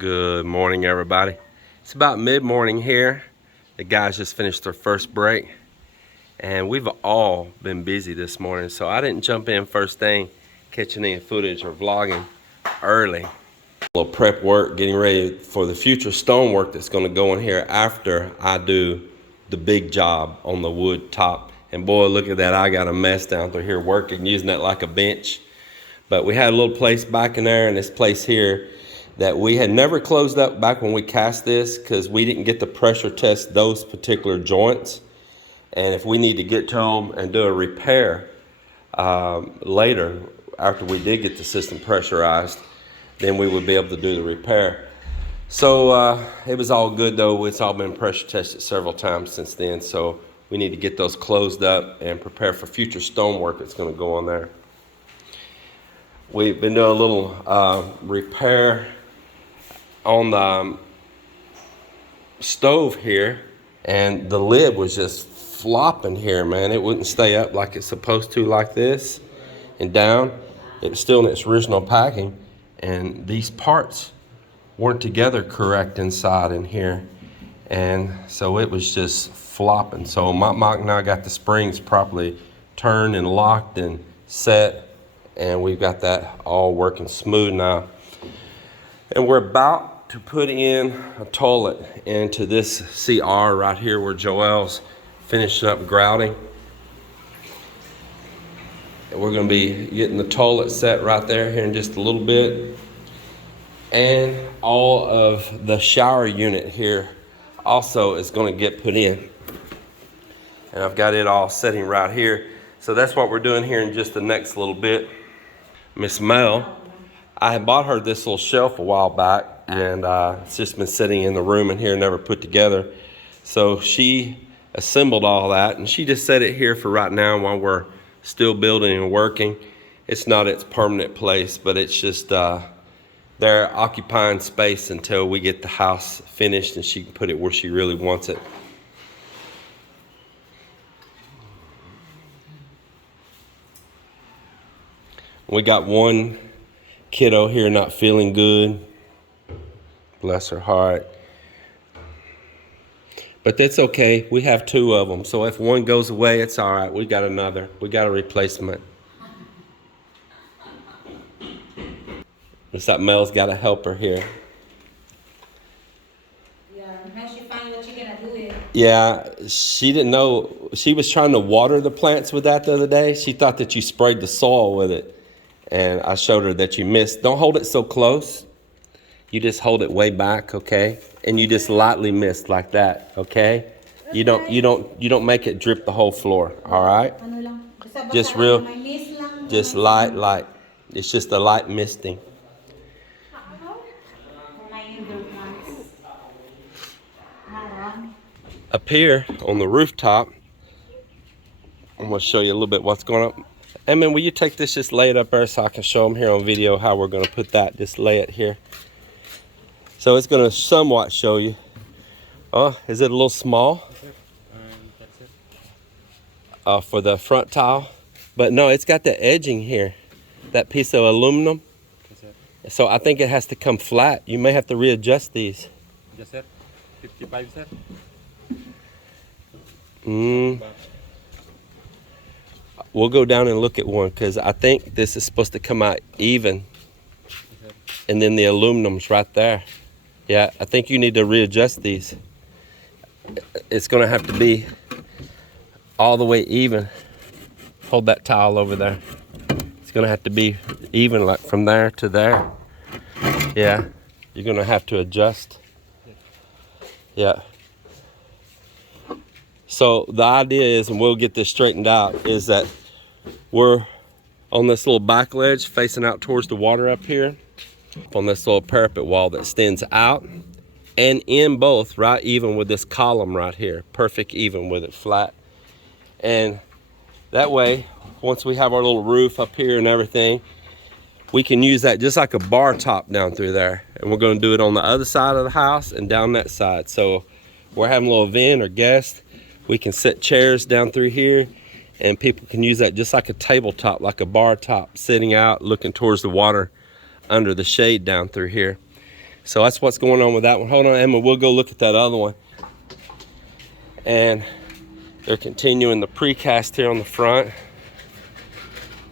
Good morning, everybody. It's about mid-morning here. The guys just finished their first break, and we've all been busy this morning, so I didn't jump in first thing, catching any footage or vlogging early. A little prep work, getting ready for the future stonework that's going to go in here after I do the big job on the wood top. And boy, look at that, I got a mess down through here working, using that like a bench. But we had a little place back in there and this place here that we had never closed up back when we cast this, because we didn't get to pressure test those particular joints. And if we need to get to them and do a repair later, after we did get the system pressurized, then we would be able to do the repair. So it was all good though. It's all been pressure tested several times since then. So we need to get those closed up and prepare for future stonework that's going to go on there. We've been doing a little repair on the stove here, and the lid was just flopping here, man. It wouldn't stay up like it's supposed to, like this and down. It was still in its original packing, and these parts weren't together correct inside in here, and so it was just flopping. So Mike and I got the springs properly turned and locked and set, and we've got that all working smooth now. And we're about to put in a toilet into this CR right here where Joel's finishing up grouting. And we're gonna be getting the toilet set right there here in just a little bit. And all of the shower unit here also is gonna get put in. And I've got it all setting right here. So that's what we're doing here in just the next little bit. Miss Mel, I had bought her this little shelf a while back, and it's just been sitting in the room in here, never put together. So she assembled all that, and she just set it here for right now while we're still building and working. It's not its permanent place, but it's just they're occupying space until we get the house finished and she can put it where she really wants it. We got one kiddo here not feeling good. Bless her heart. But that's okay. We have two of them. So if one goes away, it's all right. We got another. We got a replacement. Looks like Mel's got a helper here. Yeah, how's she find what you're gonna do it? Yeah, she didn't know. She was trying to water the plants with that the other day. She thought that you sprayed the soil with it. And I showed her that you missed. Don't hold it so close. You just hold it way back, okay? And you just lightly mist like that, okay? You don't make it drip the whole floor, all right? Just real, just light. It's just a light misting. Up here on the rooftop, I'm gonna show you a little bit what's going on. Hey man, will you take this, just lay it up there so I can show them here on video how we're gonna put that, just lay it here. So it's gonna somewhat show you. Oh, is it a little small? For the front tile? But no, it's got the edging here, that piece of aluminum. So I think it has to come flat. You may have to readjust these. Yes sir, 55 sir. We'll go down and look at one, because I think this is supposed to come out even. And then the aluminum's right there. Yeah, I think you need to readjust these. It's gonna have to be all the way even. Hold that towel over there. It's gonna have to be even, like from there to there. Yeah, you're gonna have to adjust. Yeah. So the idea is, and we'll get this straightened out, is that we're on this little back ledge facing out towards the water up here, on this little parapet wall that extends out and in both, right even with this column right here, perfect even with it flat. And that way, once we have our little roof up here and everything, we can use that just like a bar top down through there. And we're gonna do it on the other side of the house and down that side. So we're having a little event or guest, we can set chairs down through here, and people can use that just like a tabletop, like a bar top, sitting out looking towards the water under the shade down through here. So that's what's going on with that one. Hold on, Emma, we'll go look at that other one. And they're continuing the precast here on the front.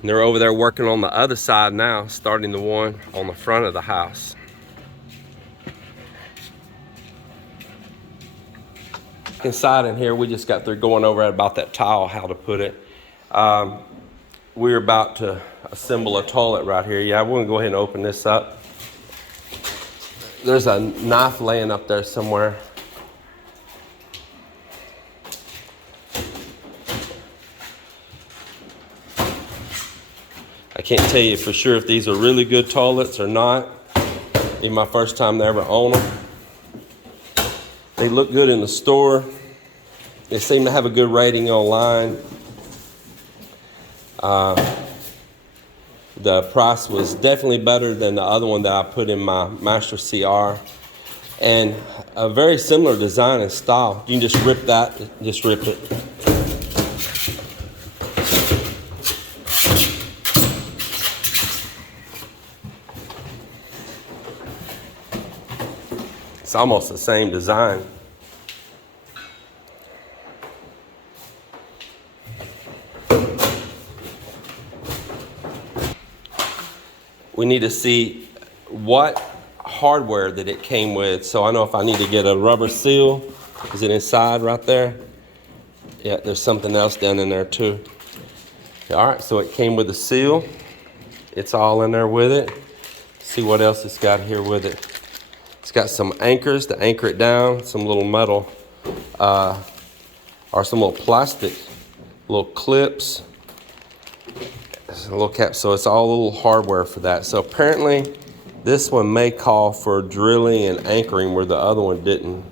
And they're over there working on the other side now, starting the one on the front of the house. Inside in here, we just got through going over about that tile, how to put it. We're about to assemble a toilet right here. Yeah, we're gonna go ahead and open this up. There's a knife laying up there somewhere. I can't tell you for sure if these are really good toilets or not. It's my first time to ever own them. They look good in the store. They seem to have a good rating online. The price was definitely better than the other one that I put in my Master CR. And a very similar design and style. You can just rip that, just rip it. It's almost the same design. We need to see what hardware that it came with. So I know if I need to get a rubber seal. Is it inside right there? Yeah, there's something else down in there too. All right, so it came with a seal. It's all in there with it. See what else it's got here with it. It's got some anchors to anchor it down, some little metal, or some little plastic, little clips, a little cap. So it's all a little hardware for that. So apparently this one may call for drilling and anchoring where the other one didn't.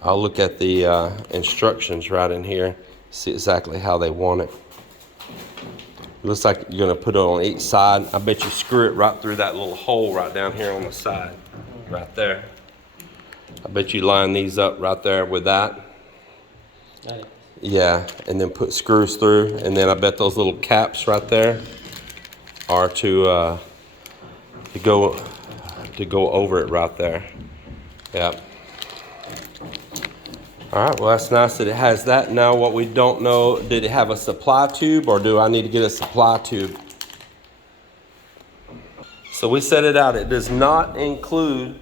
I'll look at the instructions right in here, see exactly how they want it. It looks like you're gonna put it on each side. I bet you screw it right through that little hole right down here on the side. Right there. I bet you line these up right there with that. Right. Yeah, and then put screws through, and then I bet those little caps right there are to go over it right there. Yeah. All right, well that's nice that it has that. Now what we don't know, did it have a supply tube or do I need to get a supply tube? So we set it out. It does not include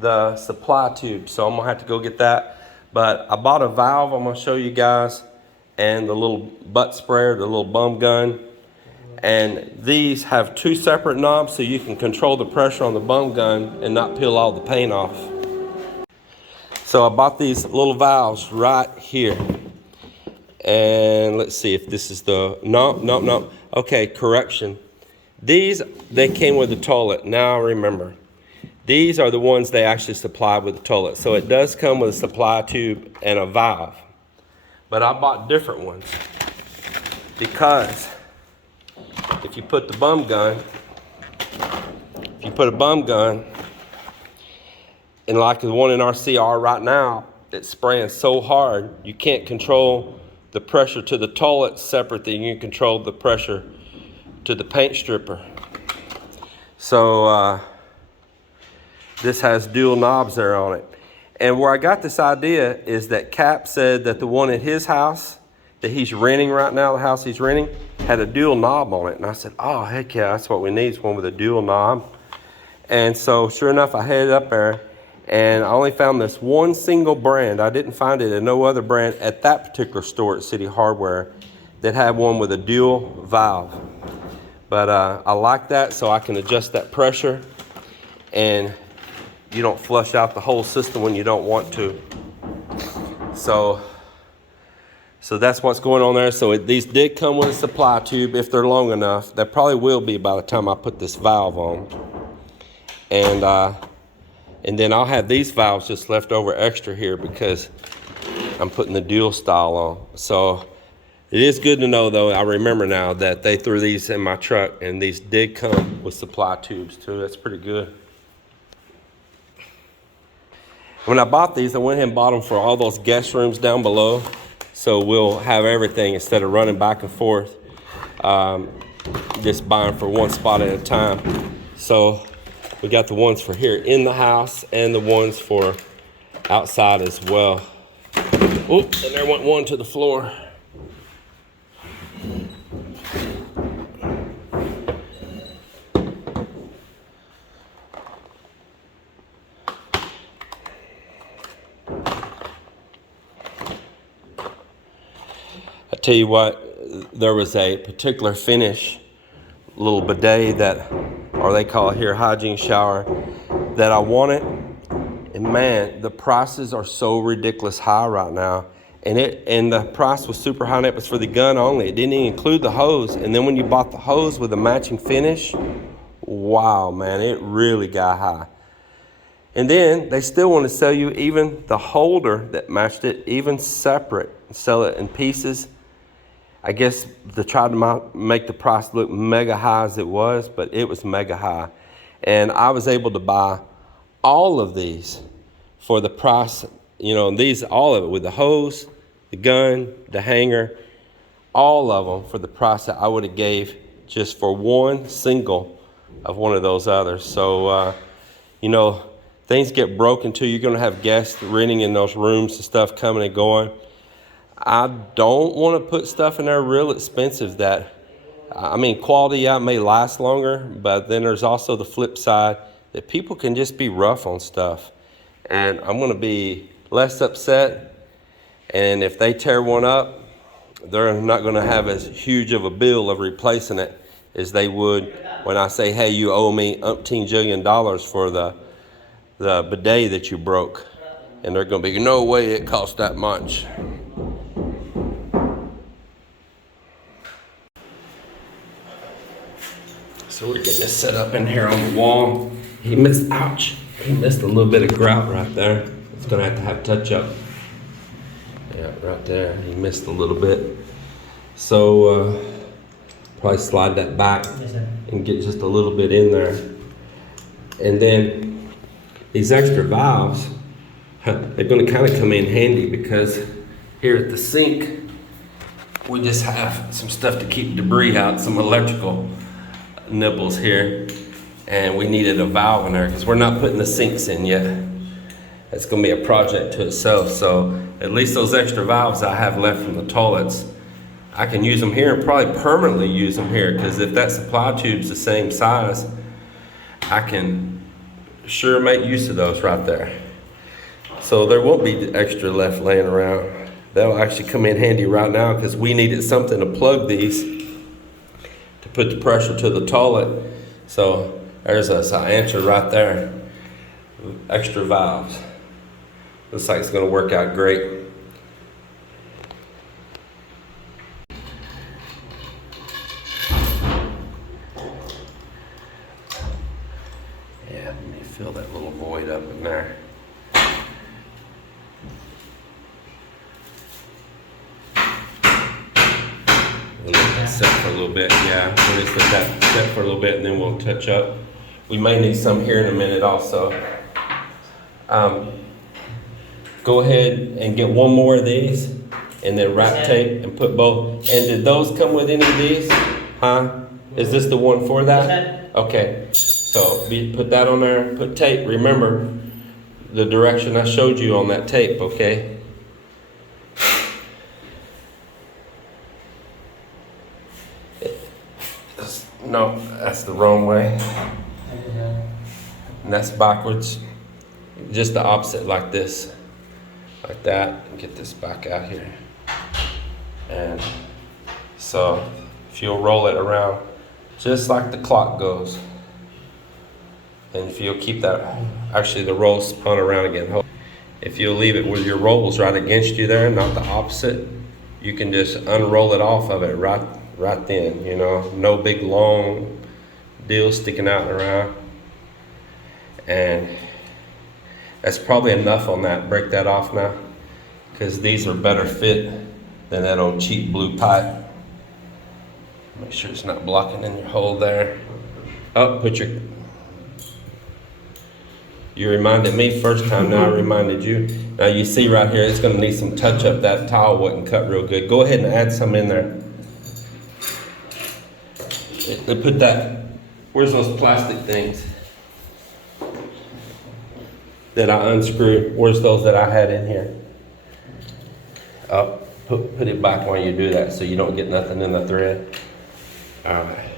the supply tube, so I'm gonna have to go get that. But I bought a valve I'm gonna show you guys, and the little butt sprayer, the little bum gun. And these have two separate knobs so you can control the pressure on the bum gun and not peel all the paint off. So I bought these little valves right here. And let's see if this is the, no. Okay, correction. These, they came with the toilet. Now I remember. These are the ones they actually supplied with the toilet. So it does come with a supply tube and a valve. But I bought different ones because if you put the bum gun, and like the one in our CR right now, it's spraying so hard, you can't control the pressure to the toilet separate than you can control the pressure to the paint stripper. So this has dual knobs there on it. And where I got this idea is that Cap said that the one at his house that he's renting right now, the house he's renting, had a dual knob on it. And I said, oh, heck yeah, that's what we need, is one with a dual knob. And so sure enough, I headed up there and I only found this one single brand. I didn't find it at no other brand at that particular store at City Hardware that had one with a dual valve. But I like that, so I can adjust that pressure and you don't flush out the whole system when you don't want to. So that's what's going on there. So these did come with a supply tube if they're long enough. They probably will be by the time I put this valve on. And then I'll have these valves just left over extra here because I'm putting the dual style on. So it is good to know though, I remember now that they threw these in my truck and these did come with supply tubes too. That's pretty good. When I bought these, I went ahead and bought them for all those guest rooms down below. So we'll have everything instead of running back and forth, just buying for one spot at a time. So We got the ones for here in the house and the ones for outside as well. Oops, and there went one to the floor. I tell you what, there was a particular finish, little bidet that, or they call it here hygiene shower, that I wanted. And man, the prices are so ridiculous high right now. And the price was super high, and it was for the gun only. It didn't even include the hose. And then when you bought the hose with a matching finish, wow, man, it really got high. And then they still want to sell you even the holder that matched it, even separate, sell it in pieces. I guess they tried to make the price look mega high as it was, but it was mega high. And I was able to buy all of these for the price, you know, these, all of it with the hose, the gun, the hanger, all of them for the price that I would have gave just for one single of one of those others. So, you know, things get broken too. You're going to have guests renting in those rooms and stuff coming and going. I don't want to put stuff in there real expensive that, I mean, quality, yeah, it may last longer, but then there's also the flip side that people can just be rough on stuff. And I'm going to be less upset. And if they tear one up, they're not going to have as huge of a bill of replacing it as they would when I say, hey, you owe me umpteen jillion dollars for the bidet that you broke. And they're going to be, no way it cost that much. So we're getting this set up in here on the wall. He missed a little bit of grout right there. It's gonna have to touch up. Yeah, right there, he missed a little bit. So probably slide that back and get just a little bit in there. And then these extra valves, they're gonna kind of come in handy because here at the sink, we just have some stuff to keep debris out, some electrical nipples here, and we needed a valve in there because we're not putting the sinks in yet. It's going to be a project to itself. So at least those extra valves I have left from the toilets, I can use them here and probably permanently use them here, because if that supply tube's the same size, I can sure make use of those right there. So there won't be extra left laying around. That'll actually come in handy right now because we needed something to plug these to put the pressure to the toilet. So there's an answer right there. Extra valves. Looks like it's going to work out great. Yeah, let me fill that little void up in there. Set for a little bit, yeah. We'll just let that set for a little bit and then we'll touch up. We may need some here in a minute also. Go ahead and get one more of these and then wrap tape and put both. And did those come with any of these? Huh? Is this the one for that? Okay. So put that on there, put tape. Remember the direction I showed you on that tape, okay? No, that's the wrong way. And that's backwards. Just the opposite, like this. Like that. And get this back out here. And so if you'll roll it around just like the clock goes. And if you'll keep that, actually the roll spun around again. If you'll leave it with your rolls right against you there, not the opposite, you can just unroll it off of it right then, you know, no big long deal sticking out and around. And that's probably enough on that. Break that off now, because these are better fit than that old cheap blue pipe. Make sure it's not blocking in your hole there. Oh, you reminded me first time, now I reminded you. Now you see right here, it's going to need some touch up. That towel wasn't cut real good. Go ahead and add some in there. And put that, where's those plastic things? that I unscrewed. Where's those that I had in here? Oh, put it back while you do that so you don't get nothing in the thread. All right.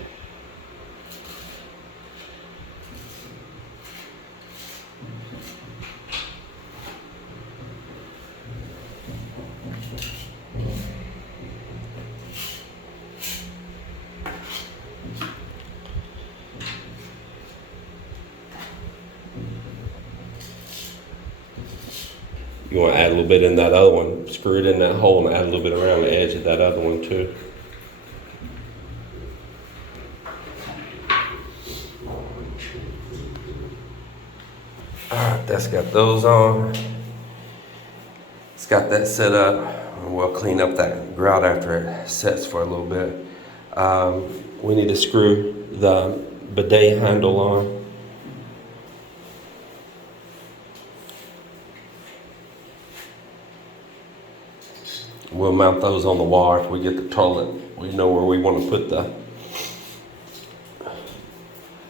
You want to add a little bit in that other one. Screw it in that hole and add a little bit around the edge of that other one too. Alright, that's got those on. It's got that set up. We'll clean up that grout after it sets for a little bit. We need to screw the bidet handle on. We'll mount those on the wall after we get the toilet. We know where we want to put the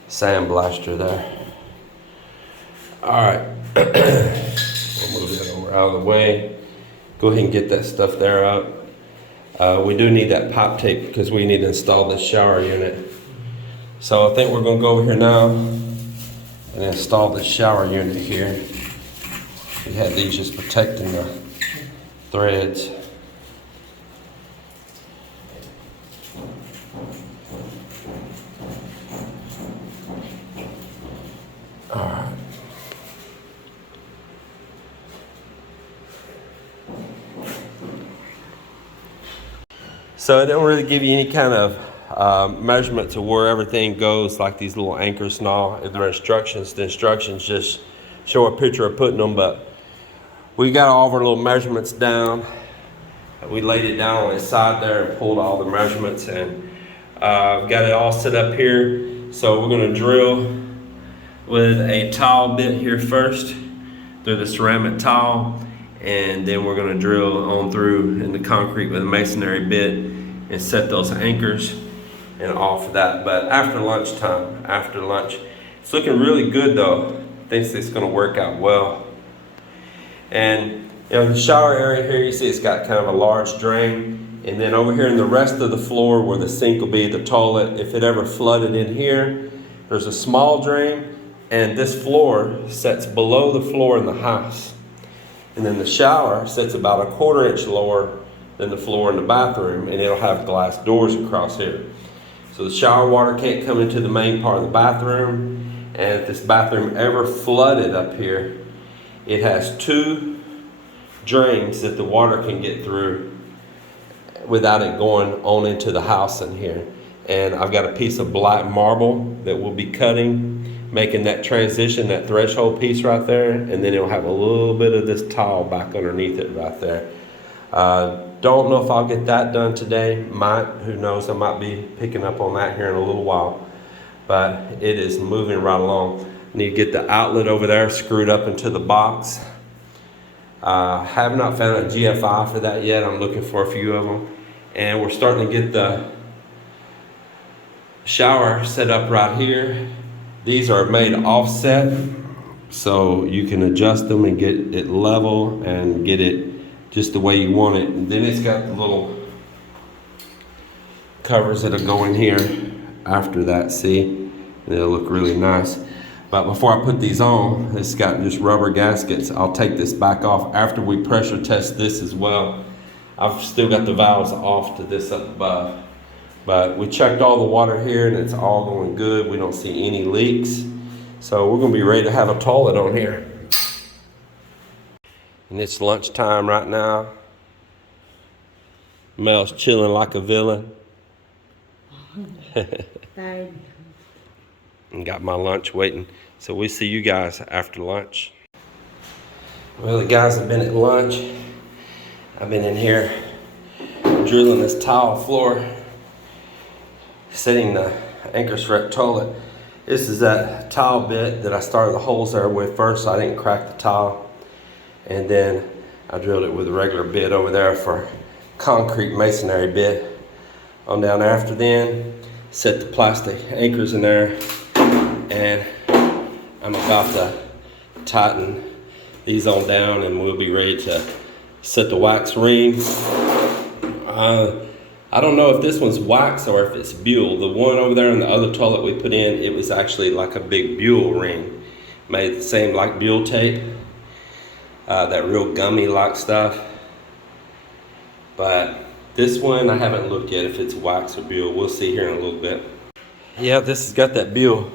sandblaster there. Alright, we'll move that over out of the way. Go ahead and get that stuff there up. We do need that pipe tape because we need to install this shower unit. So I think we're going to go over here now and install the shower unit here. We had these just protecting the threads. Alright. So it don't really give you any kind of measurement to where everything goes, like these little anchors and all. If there are instructions, the instructions just show a picture of putting them, but we got all of our little measurements down. We laid it down on the side there and pulled all the measurements, and got it all set up here. So we're going to drill with a tile bit here first through the ceramic tile, and then we're going to drill on through in the concrete with a masonry bit and set those anchors and off of that. But after lunchtime, after lunch, it's looking really good though. Thinks it's going to work out well. And you know, the shower area here, you see it's got kind of a large drain, and then over here in the rest of the floor where the sink will be, the toilet, if it ever flooded in here, there's a small drain. And this floor sets below the floor in the house. And then the shower sits about a 1/4 inch lower than the floor in the bathroom, and it'll have glass doors across here. So the shower water can't come into the main part of the bathroom. And if this bathroom ever flooded up here, it has 2 drains that the water can get through without it going on into the house in here. And I've got a piece of black marble that we'll be cutting, making that transition, that threshold piece right there, and then it'll have a little bit of this tile back underneath it right there. Don't know if I'll get that done today. Might, who knows, I might be picking up on that here in a little while. But it is moving right along. Need to get the outlet over there screwed up into the box. Have not found a GFI for that yet. I'm looking for a few of them. And we're starting to get the shower set up right here. These are made offset, so you can adjust them and get it level and get it just the way you want it. And then it's got the little covers that'll go in here after that, see? And it'll look really nice. But before I put these on, it's got just rubber gaskets. I'll take this back off after we pressure test this as well. I've still got the valves off to this up above. But we checked all the water here and it's all going good. We don't see any leaks. So we're going to be ready to have a toilet on here. And it's lunchtime right now. Mel's chilling like a villain. Tired. And got my lunch waiting. So we'll see you guys after lunch. Well, the guys have been at lunch. I've been in here drilling this tile floor, setting the anchors for that toilet. This is that tile bit that I started the holes there with first, so I didn't crack the tile. And then I drilled it with a regular bit over there for concrete masonry bit. On down after then, set the plastic anchors in there, and I'm about to tighten these on down and we'll be ready to set the wax ring. I don't know if this one's wax or if it's buhl. The one over there in the other toilet we put in, it was actually like a big buhl ring. Made the same like buhl tape. That real gummy like stuff. But this one, I haven't looked yet if it's wax or buhl. We'll see here in a little bit. Yeah, this has got that buhl.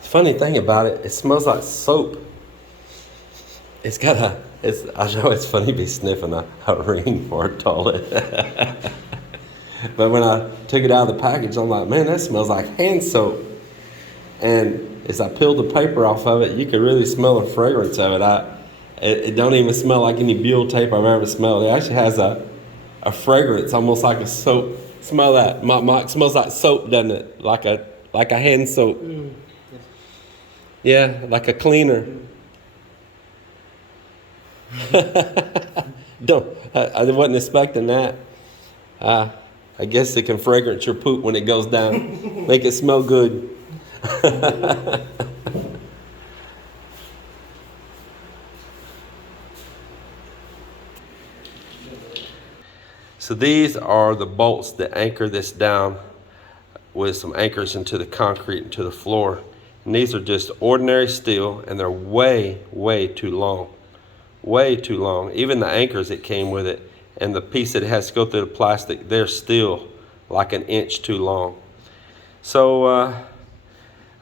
The funny thing about it, it smells like soap. It's got a, I know it's funny to be sniffing a ring for a toilet. But when I took it out of the package, I'm like, man, that smells like hand soap. And as I peeled the paper off of it, you could really smell the fragrance of it. It don't even smell like any buhl tape I've ever smelled. It actually has a fragrance, almost like a soap. Smell that. It smells like soap, doesn't it? Like a hand soap. Yes. Yeah, like a cleaner. I wasn't expecting that. I guess it can fragrance your poop when it goes down. Make it smell good. So these are the bolts that anchor this down with some anchors into the concrete, into the floor. And these are just ordinary steel, and they're way, way too long. Way too long. Even the anchors that came with it and the piece that has to go through the plastic, they're still like an inch too long. So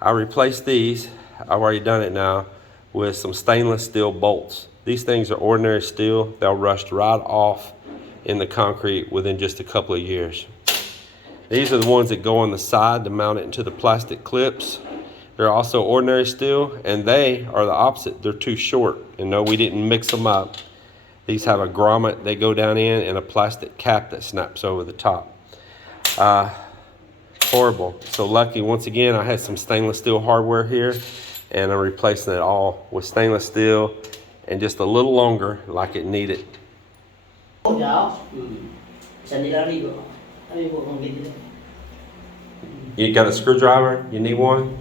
I replaced these, I've already done it now, with some stainless steel bolts. These things are ordinary steel. They'll rust right off in the concrete within just a couple of years. These are the ones that go on the side to mount it into the plastic clips. They're also ordinary steel, and they are the opposite. They're too short, and no, we didn't mix them up. These have a grommet they go down in and a plastic cap that snaps over the top. Horrible. So lucky, once again, I had some stainless steel hardware here, and I'm replacing it all with stainless steel and just a little longer like it needed. You got a screwdriver? You need one?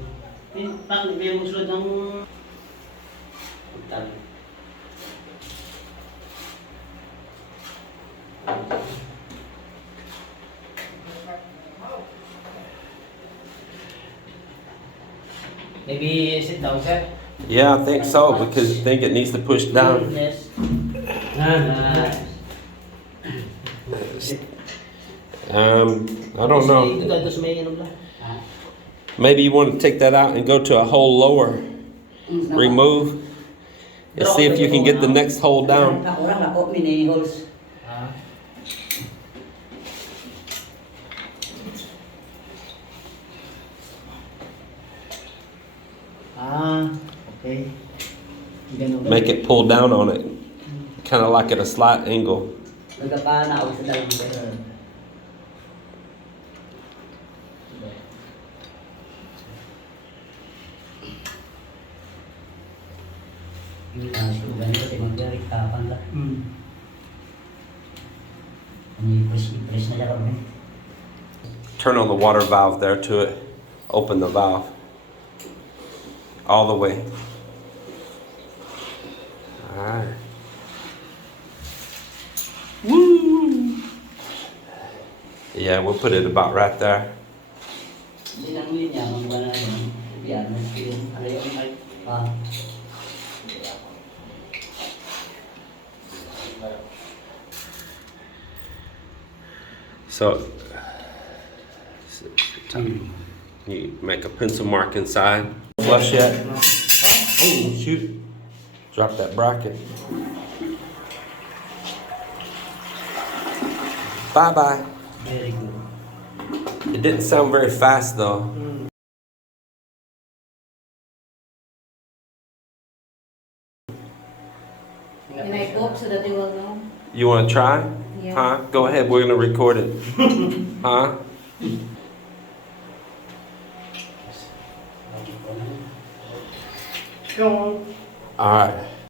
Maybe sit down, sir. Yeah, I think so, because I think it needs to push down. Yes. I don't know. Maybe you want to take that out and go to a hole lower. Remove. And see if you can get the next hole down. Okay. Make it pull down on it. Kind of like at a slight angle. Turn on the water valve there to it. Open the valve. All the way. Alright. Woo! Yeah, we'll put it about right there. So, you make a pencil mark inside. Flush yet? Oh, shoot. Drop that bracket. Bye-bye. Very good. It didn't sound very fast though. Can I go so that they will know? You want to try? Yeah. Huh? Go ahead, we're going to record it. Huh? Go on. Alright.